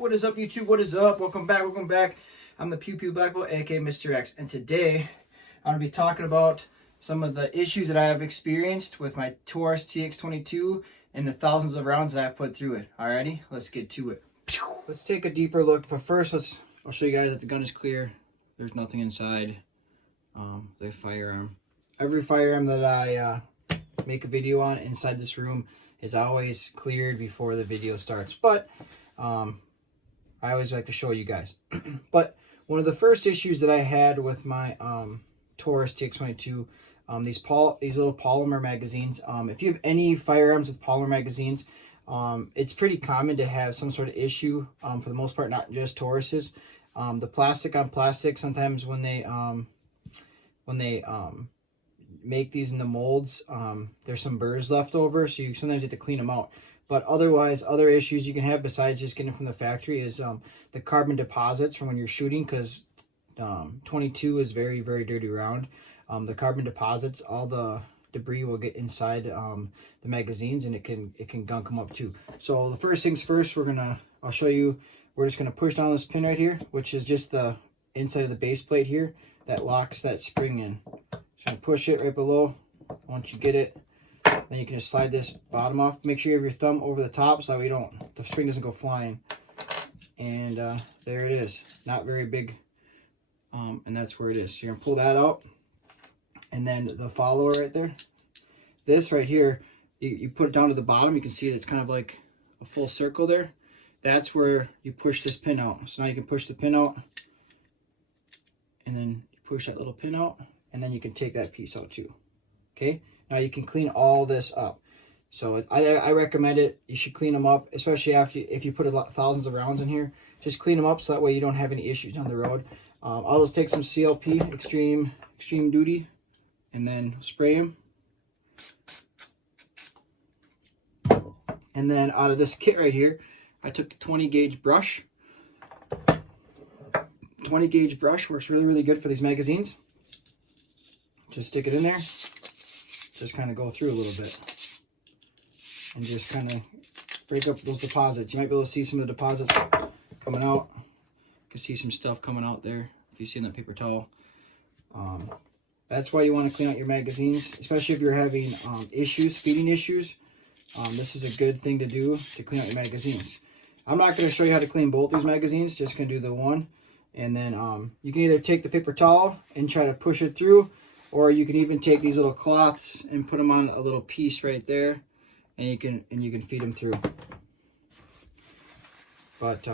What is up, YouTube? What is up? Welcome back. Welcome back. I'm the Pew Black Belt, aka Mr. X, and today I'm going to be talking about some of the issues that I have experienced with my Taurus TX22 and the thousands of rounds that I've put through it. Alrighty, let's get to it. Let's take a deeper look, but first I'll show you guys that the gun is clear. There's nothing inside the firearm. Every firearm that I make a video on inside this room is always cleared before the video starts, but I always like to show you guys. But one of the first issues that I had with my Taurus TX22, these little polymer magazines. If you have any firearms with polymer magazines, it's pretty common to have some sort of issue. For the most part, not just Tauruses. The plastic on plastic, sometimes when they make these in the molds, there's some burrs left over, so you sometimes have to clean them out. But otherwise, other issues you can have besides just getting from the factory is the carbon deposits from when you're shooting, because 22 is very, very dirty round. The carbon deposits, all the debris will get inside the magazines, and it can gunk them up too. So the first things first, I'll show you. We're just gonna push down this pin right here, which is just the inside of the base plate here that locks that spring in. Just gonna push it right below. Once you get it, then you can just slide this bottom off. Make sure you have your thumb over the top so that the spring doesn't go flying. And there it is. Not very big. And that's where it is. So you're gonna pull that out. And then the follower right there. This right here, you put it down to the bottom. You can see it's kind of like a full circle there. That's where you push this pin out. So now you can push the pin out. And then you push that little pin out. And then you can take that piece out too. Okay? Now you can clean all this up. So I recommend it. You should clean them up, especially if you put thousands of rounds in here. Just clean them up so that way you don't have any issues down the road. I'll just take some CLP, extreme duty, and then spray them. And then out of this kit right here, I took the 20 gauge brush. 20 gauge brush works really, really good for these magazines. Just stick it in there. Just kind of go through a little bit and just kind of break up those deposits. You might be able to see some of the deposits coming out. You can see some stuff coming out there if you see in that paper towel. That's why you want to clean out your magazines, especially if you're having feeding issues. This is a good thing to do to clean out your magazines. I'm not going to show you how to clean both these magazines, just going to do the one. And then you can either take the paper towel and try to push it through, or you can even take these little cloths and put them on a little piece right there, and you can feed them through. But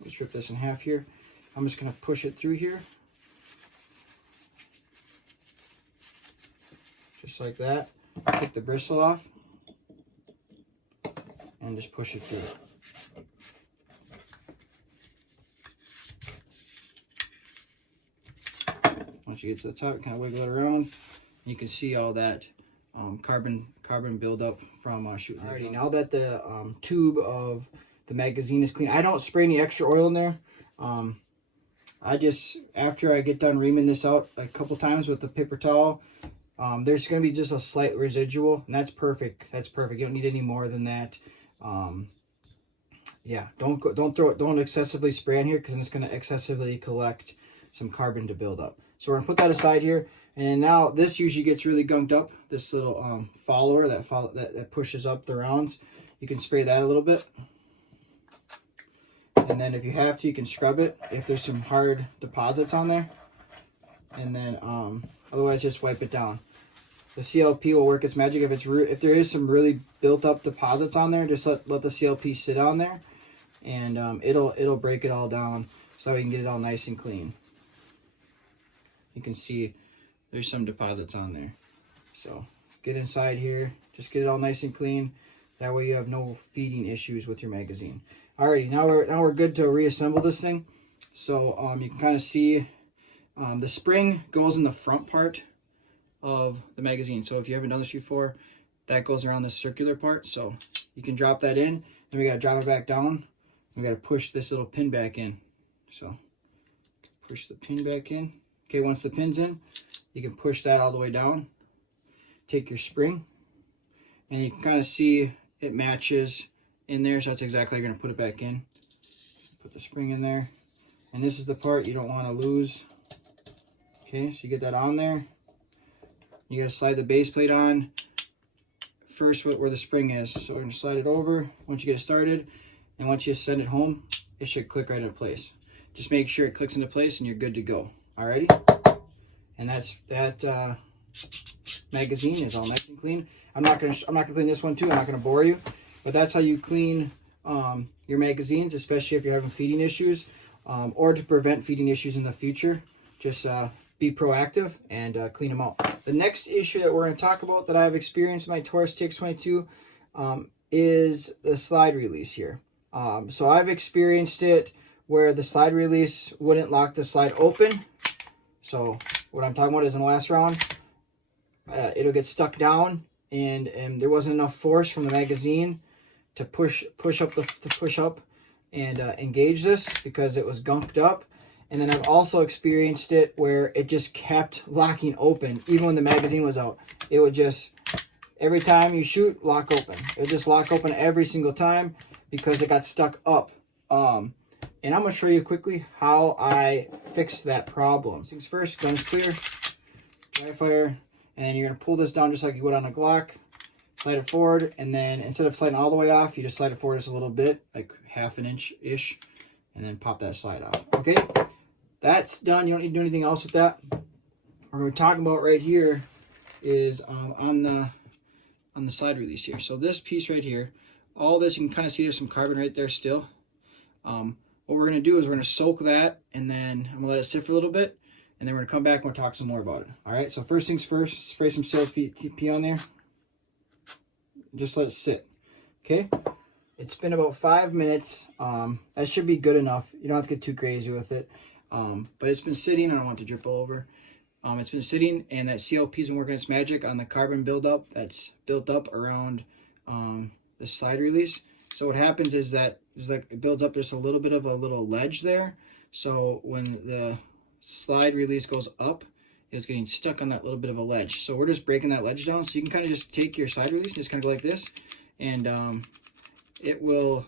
let's rip this in half here. I'm just gonna push it through here, just like that. Take the bristle off and just push it through. Once you get to the top, kind of wiggle it around. You can see all that carbon buildup from shooting. Alrighty, now that the tube of the magazine is clean, I don't spray any extra oil in there. I just, after I get done reaming this out a couple times with the paper towel, there's going to be just a slight residual, and that's perfect. That's perfect. You don't need any more than that. Yeah, don't excessively spray in here, because it's going to excessively collect some carbon to build up. So we're gonna put that aside here, and now this usually gets really gunked up. This little follower that pushes up the rounds, you can spray that a little bit, and then if you have to, you can scrub it if there's some hard deposits on there, and then otherwise just wipe it down. The CLP will work its magic. If there is some really built up deposits on there, just let the CLP sit on there, and it'll break it all down so we can get it all nice and clean. You can see there's some deposits on there. So get inside here, just get it all nice and clean. That way you have no feeding issues with your magazine. Alrighty, now we're good to reassemble this thing. So you can kind of see the spring goes in the front part of the magazine. So if you haven't done this before, that goes around the circular part. So you can drop that in. Then we gotta drop it back down. We gotta push this little pin back in. So push the pin back in. Okay, once the pin's in, you can push that all the way down. Take your spring, and you can kind of see it matches in there, so that's exactly how you're going to put it back in. Put the spring in there. And this is the part you don't want to lose. Okay, so you get that on there. You got to slide the base plate on first where the spring is. So we're going to slide it over once you get it started. And once you send it home, it should click right into place. Just make sure it clicks into place and you're good to go. Alrighty? And that magazine is all nice and clean. I'm not gonna clean this one too. I'm not gonna bore you, but that's how you clean your magazines, especially if you're having feeding issues, or to prevent feeding issues in the future. Just be proactive and clean them out. The next issue that we're going to talk about that I've experienced with my Taurus TX22 is the slide release here. So I've experienced it where the slide release wouldn't lock the slide open. So what I'm talking about is in the last round, it'll get stuck down, and there wasn't enough force from the magazine to push up and engage this because it was gunked up. And then I've also experienced it where it just kept locking open even when the magazine was out. It would just, every time you shoot, lock open. It would just lock open every single time because it got stuck up. And I'm going to show you quickly how I fixed that problem. Things first, gun's clear, dry fire, and you're going to pull this down just like you would on a Glock. Slide it forward, and then instead of sliding all the way off, you just slide it forward just a little bit, like half an inch-ish, and then pop that slide off. Okay, that's done. You don't need to do anything else with that. What we're talking about right here is on the slide release here. So this piece right here, all this, you can kind of see there's some carbon right there still. What we're going to do is we're going to soak that, and then I'm going to let it sit for a little bit, and then we're going to come back and we'll talk some more about it. All right, so first things first, spray some CLP on there. Just let it sit. Okay, it's been about 5 minutes. That should be good enough. You don't have to get too crazy with it. But it's been sitting. I don't want it to drip all over. It's been sitting, and that CLP's been working its magic on the carbon buildup that's built up around the slide release. So what happens is that it builds up just a little bit of a little ledge there. So when the slide release goes up, it's getting stuck on that little bit of a ledge. So we're just breaking that ledge down. So you can kind of just take your slide release and just kind of go like this, and it will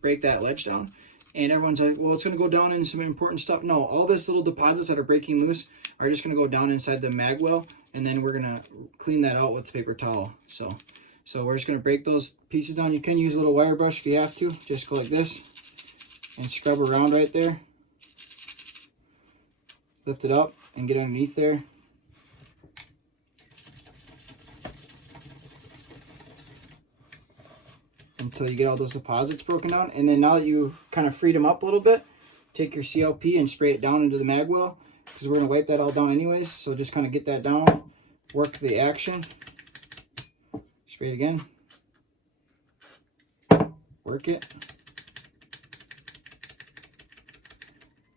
break that ledge down. And everyone's like, well, it's going to go down in some important stuff. No, all these little deposits that are breaking loose are just going to go down inside the mag well, and then we're going to clean that out with the paper towel. So we're just going to break those pieces down. You can use a little wire brush if you have to. Just go like this and scrub around right there. Lift it up and get underneath there. Until you get all those deposits broken down. And then now that you kind of freed them up a little bit, take your CLP and spray it down into the mag well, because we're going to wipe that all down anyways. So just kind of get that down, work the action, spray it again, work it,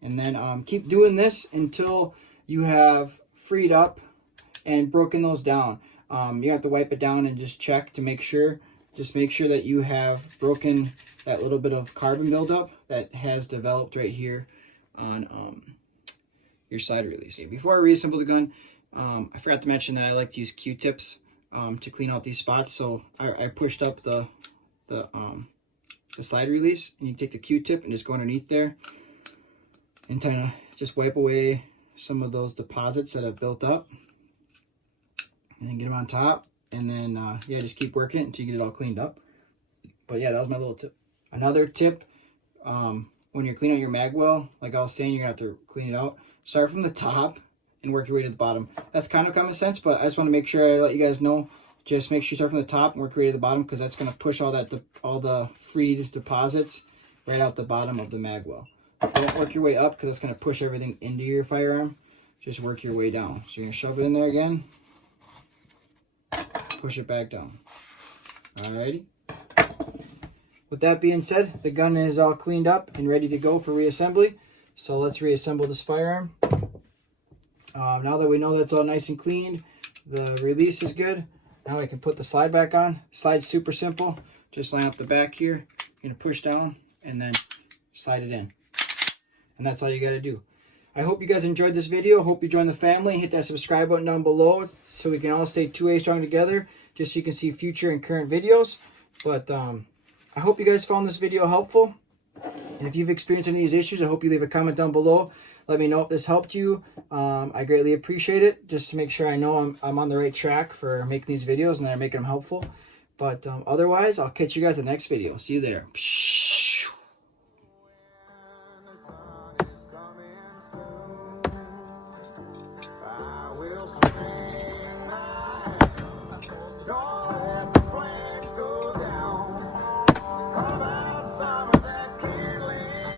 and then keep doing this until you have freed up and broken those down. You have to wipe it down and just check to make sure. Just make sure that you have broken that little bit of carbon buildup that has developed right here on your side release. Okay, before I reassemble the gun, I forgot to mention that I like to use Q-tips to clean out these spots. So I pushed up the slide release, and you take the Q-tip and just go underneath there and kind of just wipe away some of those deposits that have built up, and then get them on top. And then, yeah, just keep working it until you get it all cleaned up. But yeah, that was my little tip. Another tip, when you're cleaning out your mag well, like I was saying, you're going to have to clean it out. Start from the top and work your way to the bottom. That's kind of common sense, but I just want to make sure I let you guys know. Just make sure you start from the top and work your way to the bottom, because that's going to push all the freed deposits right out the bottom of the mag well. Don't work your way up, because it's going to push everything into your firearm. Just work your way down. So you're going to shove it in there again. Push it back down. Alrighty. With that being said, the gun is all cleaned up and ready to go for reassembly. So let's reassemble this firearm. Now that we know that's all nice and cleaned, the release is good. Now I can put the slide back on. Slide's super simple. Just line up the back here. You're going to push down and then slide it in. And that's all you got to do. I hope you guys enjoyed this video. Hope you join the family. Hit that subscribe button down below so we can all stay 2A strong together, just so you can see future and current videos. But I hope you guys found this video helpful. And if you've experienced any of these issues, I hope you leave a comment down below. Let me know if this helped you. I greatly appreciate it, just to make sure I know I'm on the right track for making these videos and that I'm making them helpful. But otherwise, I'll catch you guys in the next video. See you there.